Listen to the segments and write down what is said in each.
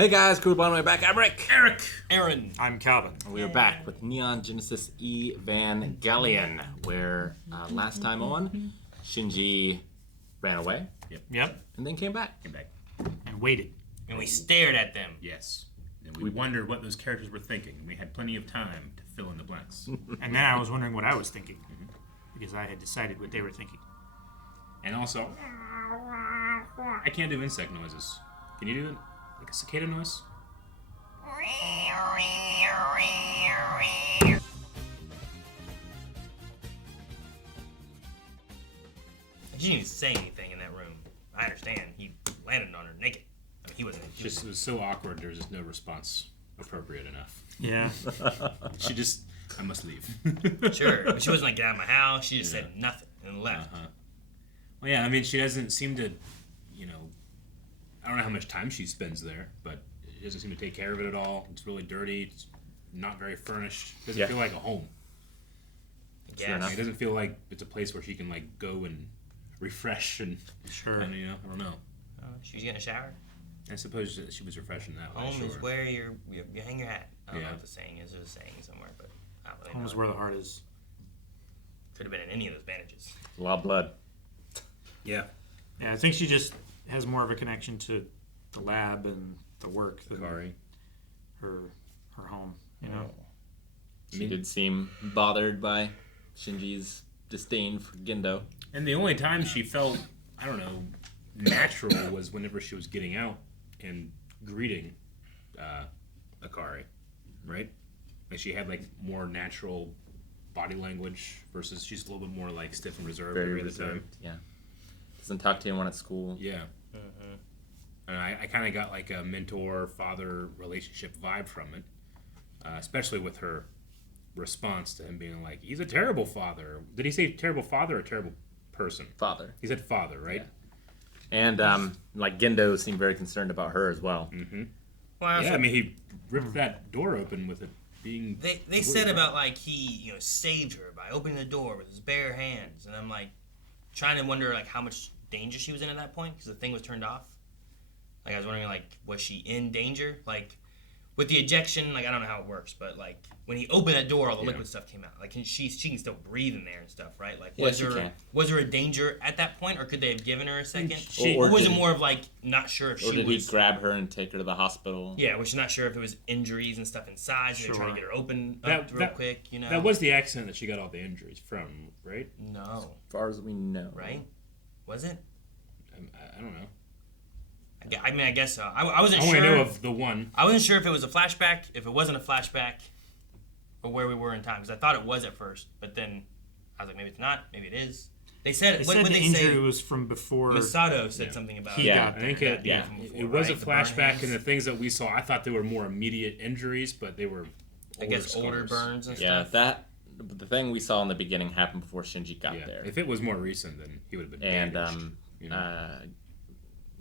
Hey guys, crew bottom way back. I'm Rick. Eric. Aaron. I'm Calvin. And we are back with Neon Genesis Evangelion, where last time on, Shinji ran away Yep. and then came back. And waited. And we stared at them. Yes. And we wondered what those characters were thinking. We had plenty of time to fill in the blanks. And then I was wondering what I was thinking. Because I had decided what they were thinking. And also, I can't do insect noises. Can you do it? Like a cicada noise? She didn't even say anything in that room. I understand. He landed on her naked. I mean, he wasn't. It was so awkward, there was just no response appropriate enough. Yeah. She just, I must leave. Sure. But she wasn't like, get out of my house. She just said nothing and left. Well, yeah, I mean, she doesn't seem to, I don't know how much time she spends there, but it doesn't seem to take care of it at all. It's really dirty. It's not very furnished. It doesn't feel like a home. Yeah. It doesn't feel like it's a place where she can, like, go and refresh and, Sure. and I don't know. She's getting a shower. I suppose that she was refreshing that way. Home Sure. is where you hang your hat. I don't know what the saying is. There's a saying somewhere, but I don't really know. Home is where the heart is. Could have been in any of those bandages. A lot of blood. Yeah. Yeah, I think she just has more of a connection to the lab and the work than Kari. her home, you know? She did seem bothered by Shinji's disdain for Gendo. And the only time she felt, I don't know, natural was whenever she was getting out and greeting Akari, right? Like she had like more natural body language versus she's a little bit more like stiff and reserved Very every other time. Yeah. Doesn't talk to anyone at school. Yeah. And I kind of got like a mentor-father relationship vibe from it, especially with her response to him being like, he's a terrible father. Did he say terrible father or terrible person? Father. He said father, right? Yeah. And like Gendo seemed very concerned about her as well. Mm-hmm. Well, Yeah, I mean, he ripped that door open with it being... They said about like he saved her by opening the door with his bare hands, and I'm like trying to wonder like how much danger she was in at that point because the thing was turned off. Like I was wondering like was she in danger? Like with the ejection, like I don't know how it works, but like when he opened that door, all the liquid stuff came out. Like she can still breathe in there and stuff, right? Like was there a danger at that point, or could they have given her a second? Or was it more of like not sure if she was? Or did he grab her and take her to the hospital? Yeah, was she not sure if it was injuries and stuff inside? So they try to get her open up real quick, That was the accident that she got all the injuries from, right? No. As far as we know. Right? Was it? I don't know. I mean, I guess so. I wasn't sure. I only know of the one. I wasn't sure if it was a flashback, if it wasn't a flashback, or where we were in time. Because I thought it was at first, but then I was like, maybe it's not, maybe it is. They said the injury was from before. Masato said something about it. I think it was a flashback, and the things that we saw, I thought they were more immediate injuries, but they were older burns and stuff. Yeah, the thing we saw in the beginning happened before Shinji got there. If it was more recent, then he would have been bandaged.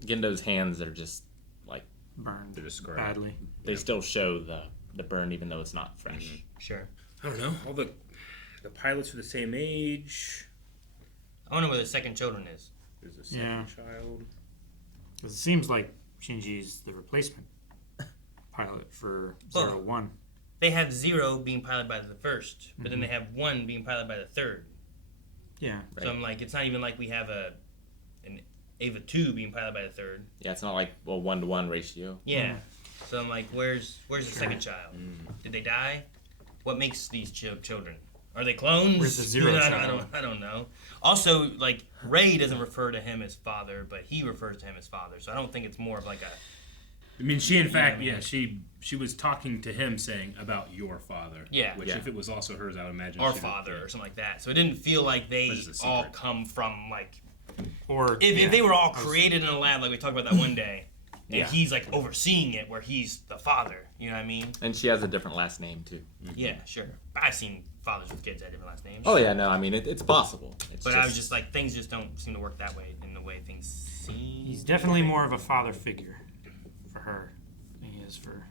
Gendo's hands are just like burned scarred badly. They still show the burn even though it's not fresh. Mm-hmm. Sure. I don't know. All the pilots are the same age. I wonder where the second children is. There's a second child. Because it seems like Shinji's the replacement pilot for 01. They have 0 being piloted by the first, but then they have 1 being piloted by the third. Yeah. Right. So I'm like, it's not even like we have an Ava 2 being piloted by the third. Yeah, it's not like a 1-to-1 ratio. Yeah. So I'm like, where's the second child? Did they die? What makes these children? Are they clones? Where's the 0 child? I don't know. Also, like, Rei doesn't refer to him as father, but he refers to him as father. So I don't think it's more of like a... I mean, she in fact, she was talking to him saying about your father. Yeah. Which if it was also hers, I would imagine. Our father or something like that. So it didn't feel like they all come from, like... Or if they were all created in a lab, like we talked about that one day, and he's like overseeing it, where he's the father. You know what I mean? And she has a different last name too. Yeah, sure. I've seen fathers with kids that have different last names. Oh yeah, no, I mean it's possible. I was just like, things just don't seem to work that way in the way things seem. He's definitely more of a father figure for her than he is for.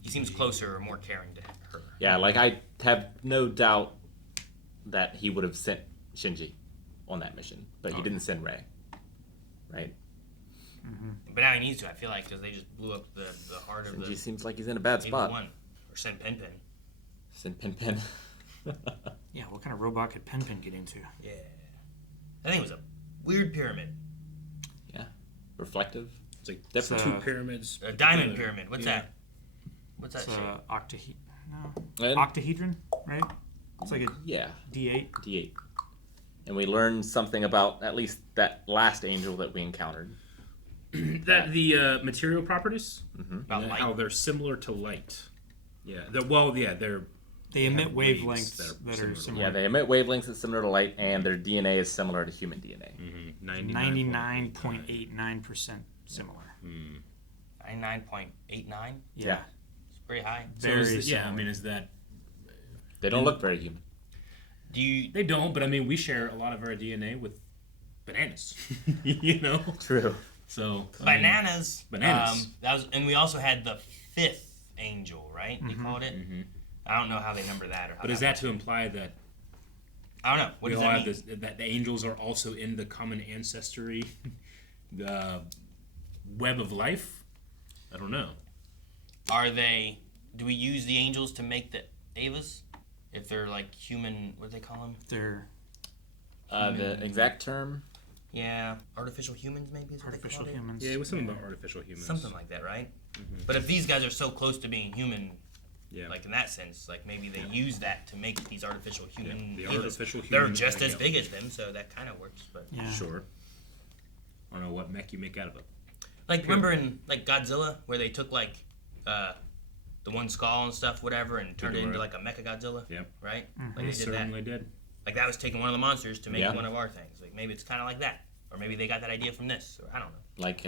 He seems closer or more caring to her. Yeah, like I have no doubt that he would have sent Shinji on that mission, but he didn't send Rei, right? But now he needs to, I feel like, because they just blew up the part of Shinji the seems like he's in a bad Evil spot. One. Or Sen Pen Pen. Sin Pin Pin. Yeah, what kind of robot could Pen get into? Yeah. I think it was a weird pyramid. Yeah. Reflective. It's like Definitely. two pyramids. A diamond together. pyramid. What's Yeah. that? What's that It's shape? And- octahedron, right? It's like a Yeah. D8. D8. And we learned something about at least that last angel that we encountered. That the material properties, About light. how they're similar to light. Yeah. They emit have waves wavelengths that are that are similar. similar. Yeah, they emit wavelengths that's similar to light, and their DNA is similar to human DNA. 99.89% similar. 99.89. Yeah. It's pretty high. Very I mean, is that They don't look very human. Do you? they don't? But I mean, we share a lot of our DNA with bananas. You know. True. So Bananas. Bananas. That was, and we also had the fifth angel, right? They called it. I don't know how they number that, or how. But is that to imply that I don't know. What we does all that have mean? this? That the angels are also in the common ancestry, the web of life? I don't know. Are they? Do we use the angels to make the Avas? If they're like human, what do they call them? They're The exact term. Yeah, artificial humans maybe is what artificial they called humans. Yeah, it was something about artificial it? humans. Something like that, right? But if these guys are so close to being human, Yeah. like in that sense, like maybe they use that to make these artificial human. the Avas. artificial They're humans just gotta as go. big as them, so that kind of works. But Yeah. Sure. I don't know what mech you make out of it. like, remember in like Godzilla where they took like the one skull and stuff, whatever, and turned it into like a Mecha Godzilla, Yep. right? Mm-hmm. Like they did that. Certainly did. Like that was taking one of the monsters to make Yeah. one of our things. Like maybe it's kind of like that, or maybe they got that idea from this, or I don't know. Like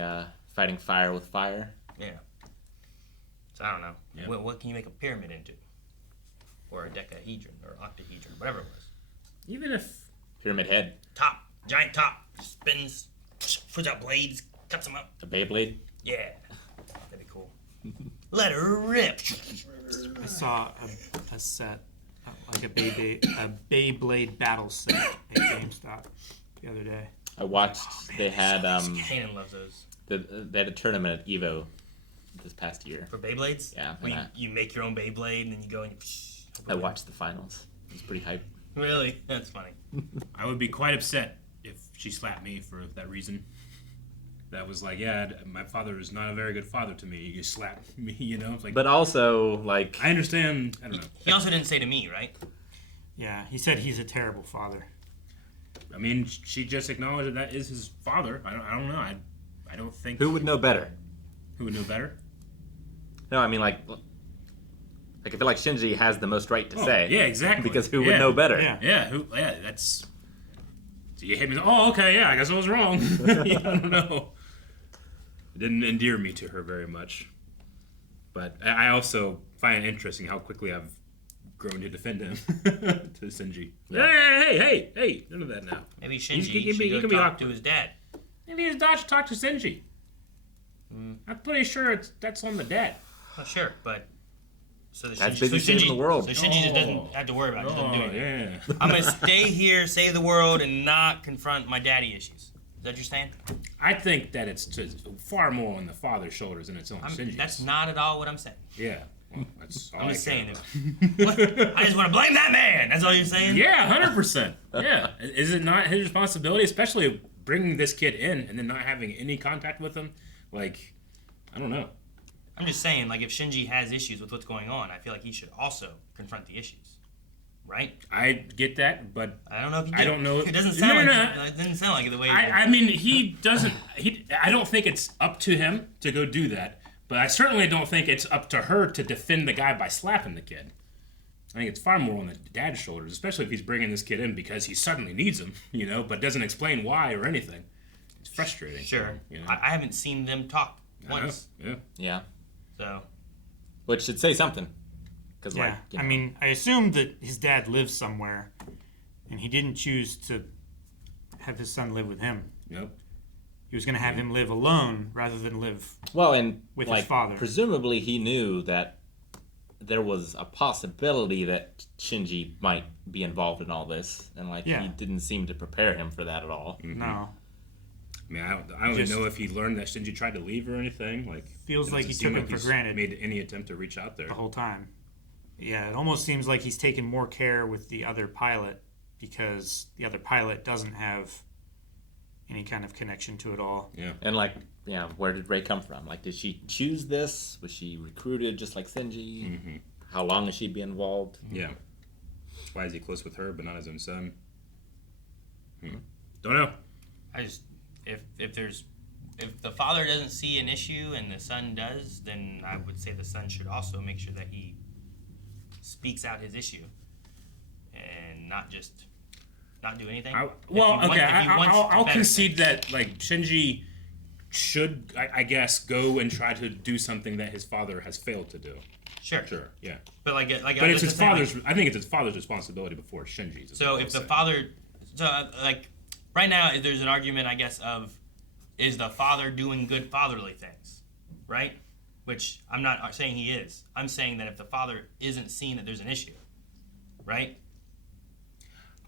fighting fire with fire. Yeah. So I don't know. Yeah. What can you make a pyramid into? Or a decahedron or octahedron, whatever it was. Even if Pyramid head. Top, giant top, spins, puts out blades, cuts them up. A Beyblade. Yeah, that'd be cool. Let her rip. I saw a set, like a Beyblade battle set at GameStop the other day. I watched. They had Kanan loves those. they had a tournament at Evo this past year. For Beyblades? Yeah, Where and you make your own Beyblade and then you go and I watched the finals. It was pretty hype. Really? That's funny. I would be quite upset if she slapped me for that reason. That was like, yeah, my father is not a very good father to me. You slap me, you know? It's like, But also, like, I understand. I don't know. He also didn't say to me, right? Yeah, he said he's a terrible father. I mean, she just acknowledged that is his father. I don't know. I don't think. who would know better? Who would know better? No, I mean, like I feel like Shinji has the most right to say. Yeah, exactly. Because who would know better? Yeah. Yeah, that's. So you hit me. Oh, okay, yeah, I guess I was wrong. I don't know. It didn't endear me to her very much. But I also find it interesting how quickly I've grown to defend him to Shinji. Yeah. Hey, none of that now. Maybe Shinji he can be should go talk awkward. to his dad. Maybe his dad should talk to Shinji. I'm pretty sure that's on the dad. Oh, sure, but so the That's Shinji, busy saving the world. So Shinji just doesn't have to worry about it. Just don't do Oh, it. yeah. I'm gonna stay here, save the world, and not confront my daddy issues. Is that what you're saying? I think that it's far more on the father's shoulders than it's on Shinji's. That's not at all what I'm saying. Yeah. Well, that's all I'm I just care saying. about. I just want to blame that man. That's all you're saying. Yeah, 100%. Yeah. Is it not his responsibility, especially bringing this kid in and then not having any contact with him? Like, I don't know. I'm just saying, like, if Shinji has issues with what's going on, I feel like he should also confront the issues, right? I get that, but I don't know if he did. I don't know. It doesn't sound No, like no. it didn't sound like it the way. I mean, he doesn't. I don't think it's up to him to go do that, but I certainly don't think it's up to her to defend the guy by slapping the kid. I think it's far more on the dad's shoulders, especially if he's bringing this kid in because he suddenly needs him, but doesn't explain why or anything. It's frustrating. Sure. You know? I haven't seen them talk I know, once, Yeah. Yeah. so Which should say something. Because, Yeah, I mean, I assumed that his dad lives somewhere, and he didn't choose to have his son live with him. Yep. He was going to have him live alone rather than live. well, and with his father. presumably he knew that there was a possibility that Shinji might be involved in all this, and Yeah. he didn't seem to prepare him for that at all. No. I mean, I don't even know if he learned that Shinji tried to leave or anything. Like, Feels it like he doesn't seem took it for he's granted. Made any attempt to reach out there. the whole time. Yeah, it almost seems like he's taken more care with the other pilot because the other pilot doesn't have any kind of connection to it all. Yeah. And like, where did Rei come from? Like, did she choose this? Was she recruited just like Shinji? Mm-hmm. How long has she been involved? Yeah. Why is he close with her but not his own son? Don't know. I just if the father doesn't see an issue and the son does, then I would say the son should also make sure that he speaks out his issue and not do anything. I'll concede that like Shinji should, I guess, go and try to do something that his father has failed to do. Sure, Yeah. but But it's his father's. I think it's his father's responsibility before Shinji's. So if the father, like right now, there's an argument, I guess, of is the father doing good fatherly things, right? Which I'm not saying he is. I'm saying that if the father isn't seeing that there's an issue, right?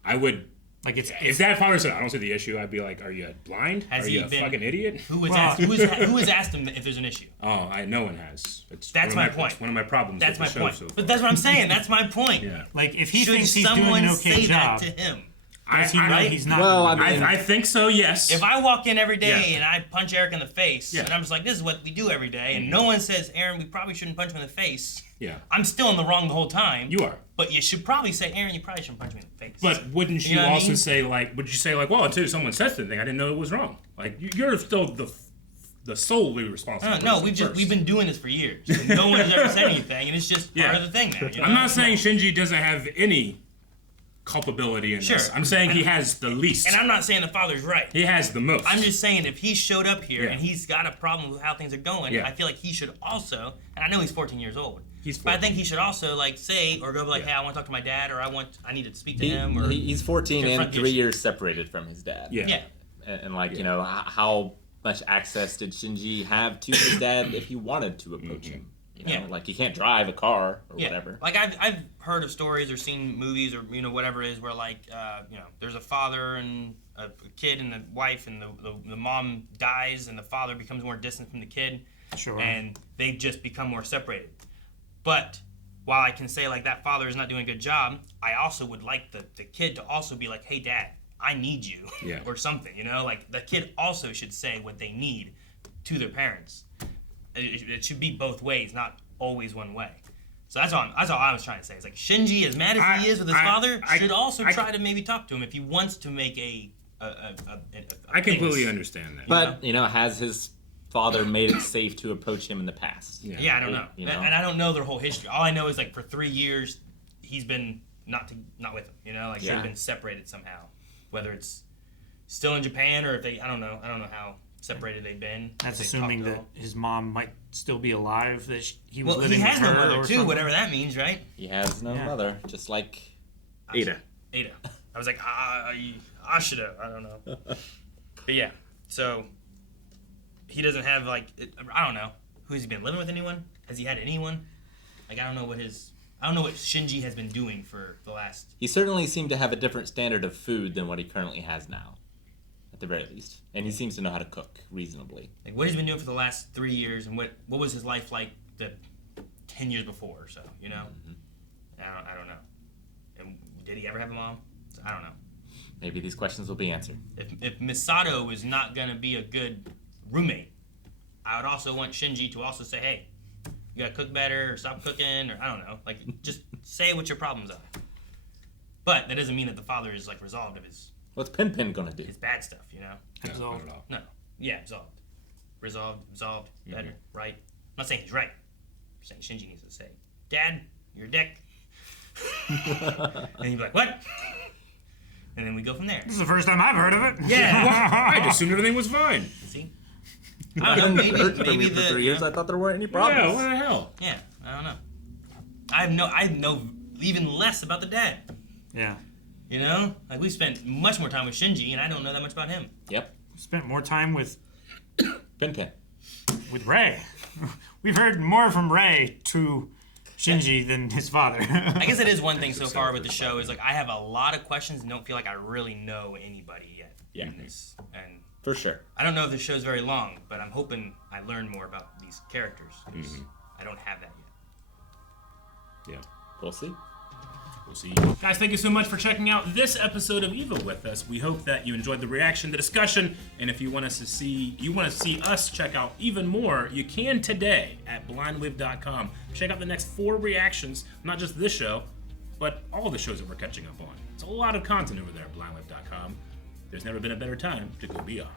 I would. Like If that father said, "I don't see the issue," I'd be like, "Are you blind? Has Are he you a been- fucking idiot?" Who has asked him if there's an issue? Oh, no one has. That's my point. It's one of my problems. That's my with the point. show so far. But that's what I'm saying. That's my point. Yeah. Like if he Should thinks he's someone doing an say okay job, that to him? does he know right? he's not? Well, doing I it? mean- I think so. Yes. If I walk in every day Yeah. and I punch Eric in the face, Yeah. and I'm just like, this is what we do every day, and no one says, Aaron, we probably shouldn't punch him in the face, Yeah. I'm still in the wrong the whole time. You are. But you should probably say, Aaron, you probably shouldn't punch me in the face. But wouldn't you know what I also mean? say like? Would you say like, well, until someone says something, I didn't know it was wrong. Like you're still the solely responsible. No, person we've been doing this for years. And no one has ever said anything, and it's just part of the thing now. You know? I'm not saying Shinji doesn't have any culpability in this. Sure. I'm saying he has the least. And I'm not saying the father's right. He has the most. I'm just saying if he showed up here Yeah. and he's got a problem with how things are going, Yeah. I feel like he should also, and I know he's 14 years old, He's but I 14. think he should also like say or go like, Yeah. hey, I want to talk to my dad, or I need to speak to him, or He's 14 and confront the 3 issue. years separated from his dad. Yeah. yeah. And like, how much access did Shinji have to his dad if he wanted to approach him? You know, Yeah. like he can't drive a car or Yeah, whatever. like I've heard of stories or seen movies or whatever it is where like there's a father and a kid and the wife and the mom dies and the father becomes more distant from the kid Sure. and they just become more separated. But while I can say like that father is not doing a good job, I also would like the kid to also be like, hey dad, I need you, Yeah. or something. Like the kid also should say what they need to their parents. It should be both ways, not always one way. So that's all I was trying to say. It's like Shinji, as mad as he is with his father, should also try to maybe talk to him if he wants to make a I completely thing. understand that. But, has his father made it safe to approach him in the past? Yeah, I don't know. You know? And I don't know their whole history. All I know is like for 3 years he's been not with him. Like Yeah. they've been separated somehow. Whether it's still in Japan or if I don't know how separated they've been. That's If they assuming talked at that all. his mom might still be alive. That he was Well, living he has with no her mother or too, something. whatever that means, right? He has no Yeah. mother, just like Ada. Ada. I was like, I should have. I don't know. But yeah, so he doesn't have like I don't know. Who has he been living with? Anyone? Has he had anyone? Like I don't know what Shinji has been doing for the last. He certainly seemed to have a different standard of food than what he currently has now, at the very least. And he seems to know how to cook reasonably. Like what he's been doing for the last 3 years, and what was his life like the 10 years before or so? I don't know. And did he ever have a mom? I don't know. Maybe these questions will be answered. If Misato is not gonna be a good roommate, I would also want Shinji to also say, hey, you gotta cook better or stop cooking, or I don't know. Like just say what your problems are. But that doesn't mean that the father is like resolved of his What's Pin Pin gonna do? bad stuff, No, Absolved. not at all. No. Yeah, absolved, better, right? I'm not saying he's right. I'm saying Shinji needs to say, Dad, you're a dick. And he'd be like, what? And then we go from there. This is the first time I've heard of it. Yeah. I just assumed everything was fine. See? I I don't know, heard from maybe you for the 3 years. I thought there weren't any Yeah, problems. what the hell? Yeah, I don't know. I know even less about the dad. Yeah. Like we spent much more time with Shinji, and I don't know that much about him. Yep. Spent more time with Pin Pin. Rei. We've heard more from Rei to Shinji than his father. I guess it is one thing so far with the show is like I have a lot of questions and don't feel like I really know anybody yet Yeah. in this. And For sure. I don't know if the show's very long, but I'm hoping I learn more about these characters. 'Cause I don't have that yet. Yeah. We'll see. We'll see. Guys, thank you so much for checking out this episode of EVO with us. We hope that you enjoyed the reaction, the discussion, and if you want to see us check out even more, you can today at blindwave.com. Check out the next 4 reactions, not just this show, but all the shows that we're catching up on. It's a lot of content over there at blindwave.com. There's never been a better time to go beyond.